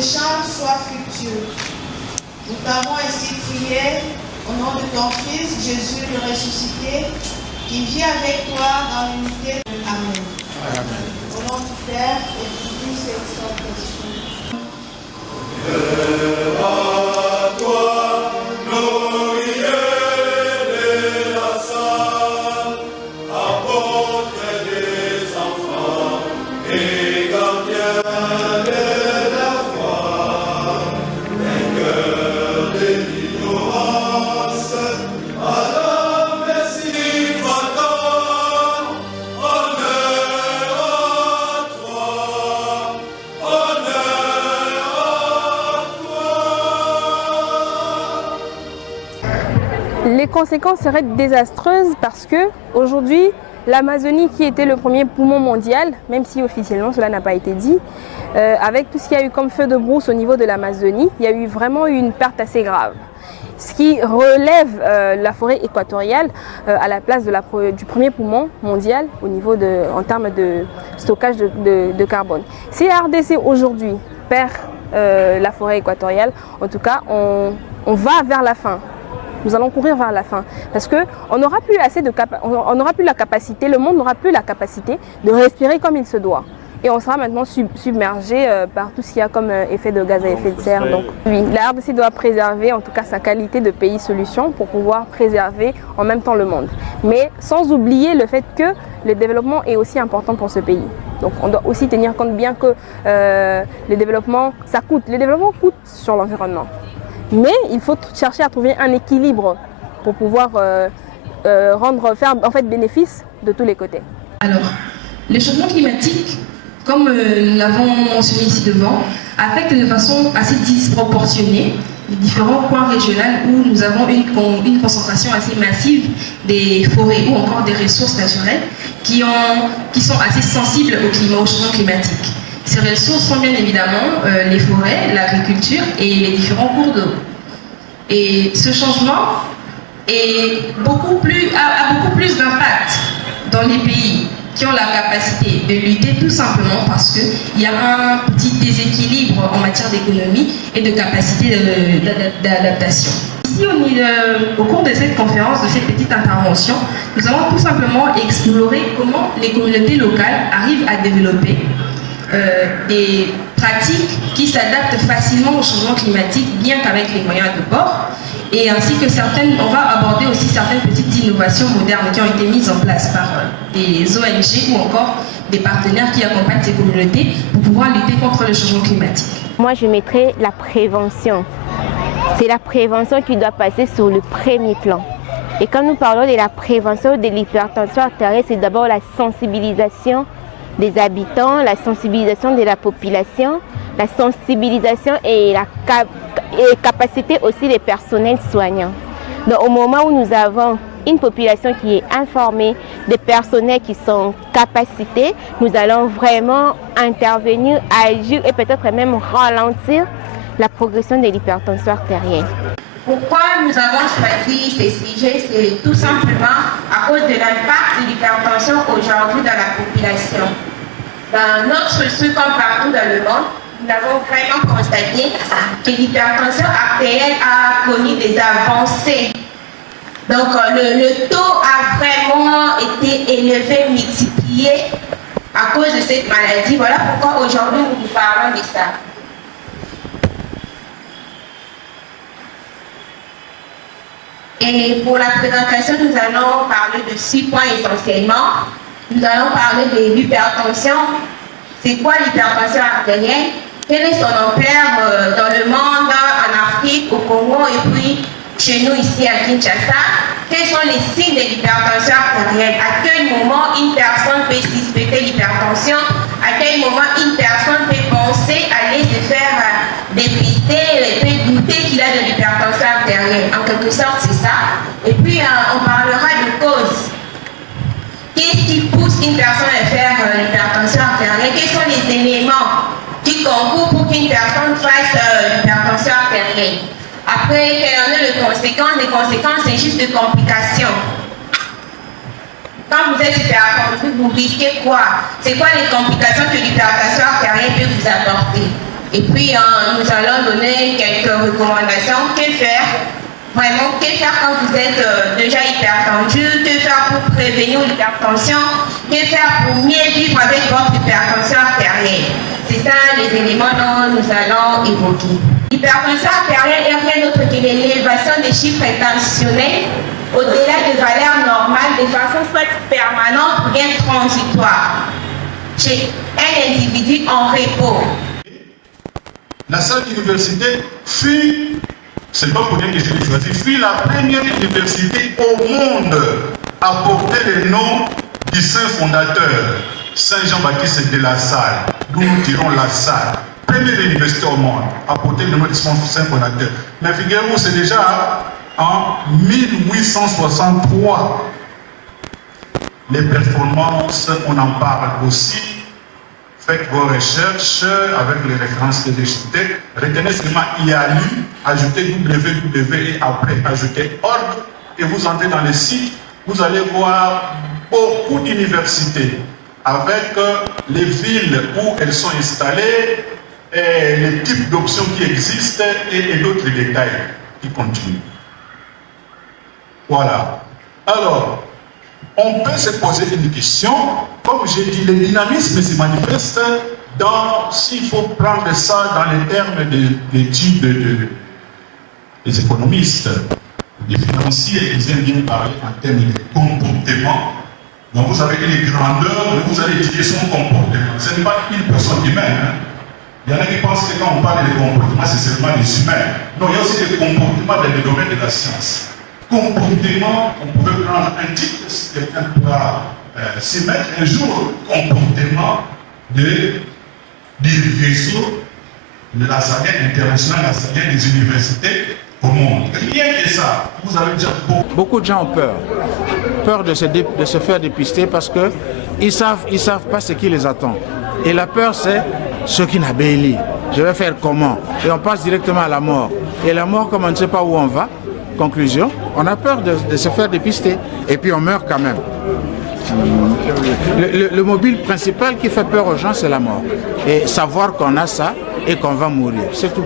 échanges soient fructueux. Nous t'avons ainsi prié au nom de ton Fils, Jésus le ressuscité, qui vit avec toi dans l'unité. Amen. Amen. Au nom du Père et du Fils et du Saint-Esprit. À toi, nourrier de la salle, apôtre des enfants et gardien de la foi, vainqueur de l'ignorance, à la merci vacant, honneur à toi, honneur à toi. Les conséquences seraient désastreuses parce que aujourd'hui, l'Amazonie, qui était le premier poumon mondial, même si officiellement cela n'a pas été dit, avec tout ce qu'il y a eu comme feu de brousse au niveau de l'Amazonie, il y a eu vraiment une perte assez grave. Ce qui relève la forêt équatoriale à la place du premier poumon mondial au niveau en termes de stockage de carbone. Si la RDC aujourd'hui perd la forêt équatoriale, en tout cas, on va vers la fin. Nous allons courir vers la fin parce qu'on n'aura plus la capacité, le monde n'aura plus la capacité de respirer comme il se doit. Et on sera maintenant submergé par tout ce qu'il y a comme effet de gaz à effet de serre. Donc oui, la RDC doit préserver en tout cas sa qualité de pays solution pour pouvoir préserver en même temps le monde. Mais sans oublier le fait que le développement est aussi important pour ce pays. Donc on doit aussi tenir compte bien que le développement, ça coûte. Le développement coûte sur l'environnement. Mais il faut chercher à trouver un équilibre pour pouvoir faire en fait bénéfice de tous les côtés. Alors, le changement climatique, comme nous l'avons mentionné ici devant, affecte de façon assez disproportionnée les différents points régionaux où nous avons une concentration assez massive des forêts ou encore des ressources naturelles qui sont assez sensibles au changement climatique. Ces ressources sont bien évidemment les forêts, l'agriculture et les différents cours d'eau. Et ce changement a beaucoup plus d'impact dans les pays qui ont la capacité de lutter tout simplement parce qu'il y a un petit déséquilibre en matière d'économie et de capacité d'adaptation. Ici, au cours de cette conférence, de cette petite intervention, nous allons tout simplement explorer comment les communautés locales arrivent à développer des pratiques qui s'adaptent facilement au changement climatique, bien qu'avec les moyens de bord. Et ainsi que on va aborder aussi certaines petites innovations modernes qui ont été mises en place par des ONG ou encore des partenaires qui accompagnent ces communautés pour pouvoir lutter contre le changement climatique. Moi, je mettrais la prévention. C'est la prévention qui doit passer sur le premier plan. Et quand nous parlons de la prévention de l'hypertension artérielle, c'est d'abord la sensibilisation des habitants, la sensibilisation de la population, la sensibilisation et la capacité aussi des personnels soignants. Donc, au moment où nous avons une population qui est informée, des personnels qui sont capacités, nous allons vraiment intervenir, agir et peut-être même ralentir la progression de l'hypertension artérielle. Pourquoi nous avons choisi ces sujets? C'est tout simplement à cause de l'impact de l'hypertension aujourd'hui dans la population. Dans notre structure, comme partout dans le monde, nous avons vraiment constaté que l'hypertension artérielle a connu des avancées. Donc le taux a vraiment été élevé, multiplié à cause de cette maladie. Voilà pourquoi aujourd'hui nous parlons de ça. Et pour la présentation, nous allons parler de 6 points essentiellement. Nous allons parler de l'hypertension. C'est quoi l'hypertension artérielle? Quelle est son ampleur dans le monde, en Afrique, au Congo et puis chez nous ici à Kinshasa? Quels sont les signes de l'hypertension artérielle? À quel moment une personne peut suspecter l'hypertension? À quel moment une personne peut penser aller se faire dépister et peut douter qu'il a de l'hypertension artérielle? En quelque sorte, c'est ça. Et puis, on parlera de causes. Qu'est-ce qui pousse une personne à faire l'hypertension artérielle? Quels sont les éléments qui concourent pour qu'une personne fasse l'hypertension artérielle? Après, quelles en sont les conséquences? Les conséquences, c'est juste des complications. Quand vous êtes hypertendu, vous risquez quoi? C'est quoi les complications que l'hypertension artérielle peut vous apporter? Et puis, nous allons donner quelques recommandations. Que faire? Vraiment, que faire quand vous êtes déjà hypertendu? Que faire pour prévenir l'hypertension? Que faire pour mieux vivre avec votre hypertension artérielle? C'est ça les éléments dont nous allons évoquer. L'hypertension artérielle est rien d'autre que l'élévation des chiffres intentionnels au-delà de valeurs normales de façon soit permanente ou bien transitoire chez un individu en repos. La Sainte Université fut, c'est pas pour rien que je l'ai choisi, fut la première université au monde à porter le nom du saint fondateur, Saint Jean-Baptiste de La Salle, d'où nous tirons La Salle. Première université au monde à porter le nom du saint fondateur. Mais figurez-vous, c'est déjà en 1863. Les performances, on en parle aussi. Faites vos recherches avec les références que j'ai citées. Retenez seulement IALU, ajoutez www et après ajoutez org et vous entrez dans le site. Vous allez voir beaucoup d'universités avec les villes où elles sont installées et les types d'options qui existent et d'autres détails qui continuent. Voilà. Alors, on peut se poser une question. Comme j'ai dit, le dynamisme se manifeste dans, s'il faut prendre ça dans les termes d'études des économistes, des financiers, ils aiment bien parler en termes de comportement. Donc vous avez une grandeur, vous allez étudier son comportement. Ce n'est pas une personne humaine. Hein. Il y en a qui pensent que quand on parle de comportement, c'est seulement des humains. Non, il y a aussi des comportements dans le domaine de la science. Comportement, on pouvait prendre un titre, si quelqu'un pourra s'y mettre un jour, comportement du réseau de la SAGEN internationale, la SAGEN des universités au monde. Rien que ça, vous avez déjà beaucoup de gens ont peur. Peur de se faire dépister parce qu'ils ne savent pas ce qui les attend. Et la peur, c'est ce qui n'a béli. Je vais faire comment? Et on passe directement à la mort. Et la mort, comme on ne sait pas où on va, conclusion, on a peur de se faire dépister. Et puis on meurt quand même. Le mobile principal qui fait peur aux gens, c'est la mort. Et savoir qu'on a ça et qu'on va mourir, c'est tout.